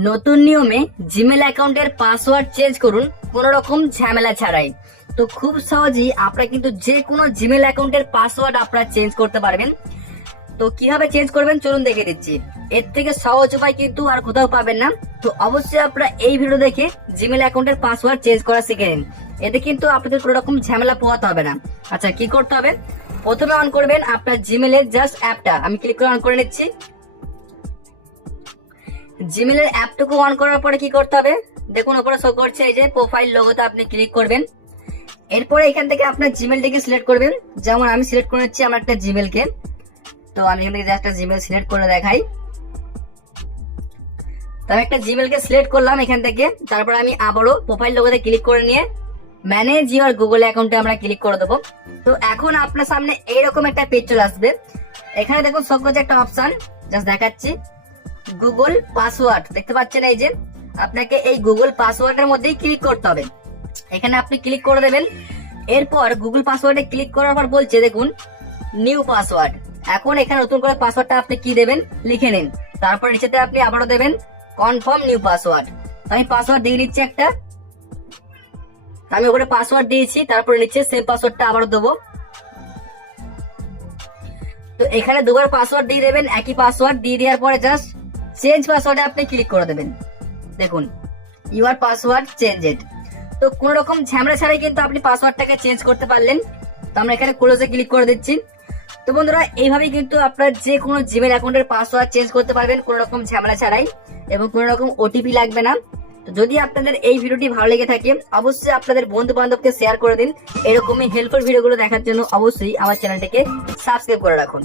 নতুন নিয়মে জিমেল অ্যাকাউন্টের পাসওয়ার্ড চেঞ্জ করুন কোনো রকম ঝামেলা ছাড়াই। তো খুব সহজেই আপনারা কিন্তু যে কোনো জিমেল অ্যাকাউন্টের পাসওয়ার্ড আপনারা চেঞ্জ করতে পারবেন। তো কিভাবে চেঞ্জ করবেন চলুন দেখে দিচ্ছি। এর থেকে সহজ উপায় কিন্তু আর কোথাও পাবেন না। তো অবশ্যই আপনারা এই ভিডিও দেখে জিমেল অ্যাকাউন্টের পাসওয়ার্ড চেঞ্জ করা শিখে নিন। এতে কিন্তু আপনাদের কোনো রকম ঝামেলা পোহাতে হবে না। আচ্ছা, কি করতে হবে? প্রথমে অন করবেন আপনার জিমেলের জাস্ট অ্যাপটা। আমি ক্লিক করে অন করে নিচ্ছি। জিমেলের অ্যাপটুকু অন করার পরে কি করতে হবে দেখুন, উপরে শো করছে এই যে প্রোফাইল লোগোতে আপনি ক্লিক করবেন। এরপরে এখান থেকে আপনার জিমেলটিকে সিলেক্ট করবেন। যেমন আমি সিলেক্ট করে নিচ্ছি আমার একটা জিমেলকে। তো আমি এখান থেকে জাস্ট একটা জিমেল সিলেক্ট করে দেখাই। তো আমি একটা জিমেলকে সিলেক্ট করলাম এখান থেকে। তারপর আমি আবারও প্রোফাইল লোগোতে ক্লিক করে নিয়ে ম্যানেজ ইওর গুগল অ্যাকাউন্টে আমরা ক্লিক করে দেবো। তো এখন আপনার সামনে এইরকম একটা পেজ চলে আসবে। এখানে দেখুন শো করছে একটা অপশন, জাস্ট দেখাচ্ছি গুগল পাসওয়ার্ড। দেখতে পাচ্ছেন এই যে আপনাকে এই গুগল পাসওয়ার্ডের মধ্যেই ক্লিক করতে হবে। এখানে আপনি ক্লিক করে দেবেন। এরপর গুগল পাসওয়ার্ডে ক্লিক করার পর বলছে দেখুন নিউ পাসওয়ার্ড। এখন এখানে নতুন করে পাসওয়ার্ডটা আপনি কি দেবেন লিখে নিন। তারপর নিচেতে আপনি আবারও দেবেন কনফার্ম নিউ পাসওয়ার্ড। আমি পাসওয়ার্ড দিয়ে নিচ্ছি একটা। আমি ওখানে পাসওয়ার্ড দিয়েছি, তারপরে নিচে সেম পাসওয়ার্ডটা আবারও দেবো। তো এখানে দুবার পাসওয়ার্ড দিয়ে দেবেন। একই পাসওয়ার্ড দিয়ে দেওয়ার পরে জাস্ট চেঞ্জ পাসওয়ার্ডে আপনি ক্লিক করে দেবেন। দেখুন ইউর পাসওয়ার্ড চেঞ্জেড। তো কোনো রকম ঝামেলা ছাড়াই কিন্তু আপনি পাসওয়ার্ডটাকে চেঞ্জ করতে পারলেন। তো আমরা এখানে ক্লোজে ক্লিক করে দিচ্ছি। তো বন্ধুরা এইভাবেই কিন্তু আপনার যে কোনো জিমেল অ্যাকাউন্টের পাসওয়ার্ড চেঞ্জ করতে পারবেন কোনো রকম ঝামেলা ছাড়াই, এবং কোনো রকম ওটিপি লাগবে না। তো যদি আপনাদের এই ভিডিওটি ভালো লেগে থাকে অবশ্যই আপনাদের বন্ধু বান্ধবকে শেয়ার করে দিন। এরকমই হেল্পফুল ভিডিওগুলো দেখার জন্য অবশ্যই আমার চ্যানেলটিকে সাবস্ক্রাইব করে রাখুন।